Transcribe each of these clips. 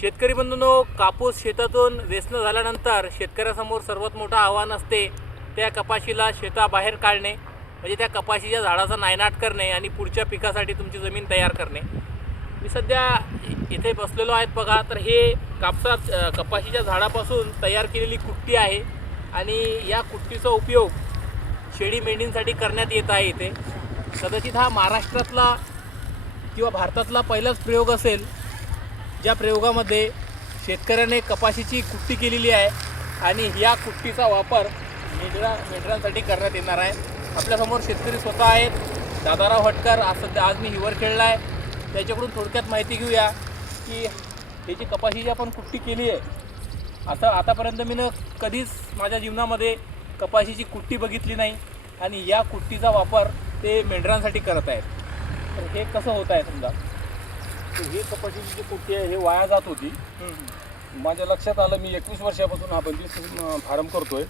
शेतकरी बंधूंनो, कापूस शेतातून वेचणं झाल्यानंतर शेतकऱ्यासमोर सर्वात मोठं आव्हान असते त्या कपाशीला शेताबाहेर काढणे, म्हणजे त्या कपाशीच्या झाडाचा नायनाट करणे आणि पुढच्या पिकासाठी तुमची जमीन तयार करणे। मी सध्या इथे बसलेलो आहेत बघा, तर हे कपाशीच्या झाडापासून तयार केलेली कुट्टी आहे आणि या कुट्टीचा उपयोग शेळी मेंढींसाठी करण्यात येत आहे। इथे कदाचित हा महाराष्ट्रातला किंवा भारतातला पहिलाच प्रयोग असेल ज्या प्रयोगामध्ये शेतकऱ्याने कपाशीची कुट्टी केलेली आहे आणि या कुट्टीचा वापर मेंढरांसाठी करण्यात येणार आहे। आपल्यासमोर शेतकरी स्वतः आहेत, दादाराव हटकर। आज मी हिवरखेडला आहे, त्याच्याकडून थोडक्यात माहिती घेऊया की हे जी कपाशीची आपण कुट्टी केली आहे, आतापर्यंत मी कधीच माझ्या जीवनामध्ये कपाशीची कुट्टी बघितली नाही आणि या कुट्टीचा वापर ते मेंढरांसाठी करत आहेत। तर हे कसं होत आहे समजा? ही कपाशीची जी कुट्टी आहे हे वाया जात होती। माझ्या लक्षात आलं, मी 21 वर्षापासून हा बंदिस्त फार्म करतोय।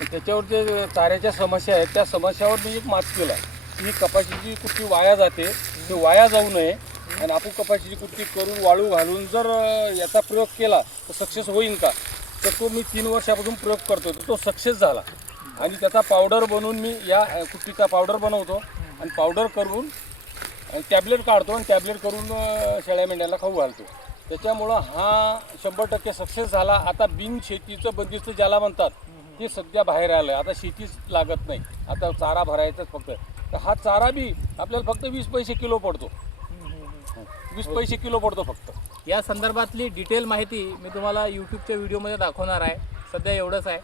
त्याच्यावर जे चाऱ्याच्या समस्या आहेत त्या समस्यावर मी एक मात केला। ही कपाशीची कुट्टी वाया जाते, ते वाया जाऊ नये आणि आपण कपाशीची कुट्टी करून वाळू घालून जर याचा प्रयोग केला तर सक्सेस होईल का, तर तो मी 3 वर्षापासून प्रयोग करतो, तो सक्सेस झाला। आणि त्याचा पावडर बनवून मी या कुट्टीचा पावडर बनवतो आणि पावडर करून टॅबलेट काढतो आणि टॅबलेट करून शेळ्या मेंढ्याला खाऊ घालतो। त्याच्यामुळं हा 100% सक्सेस झाला। आता बिन शेतीचं बंदिस्त ज्याला म्हणतात ते सध्या बाहेर आलं आहे। आता शेतीच लागत नाही, आता चारा भरायचाच फक्त। तर हा चारा बी आपल्याला फक्त 20 पैसे किलो पडतो, 20 पैसे किलो पडतो फक्त। या संदर्भातली डिटेल माहिती मी तुम्हाला यूट्यूबच्या व्हिडिओमध्ये दाखवणार आहे। सध्या एवढंच आहे।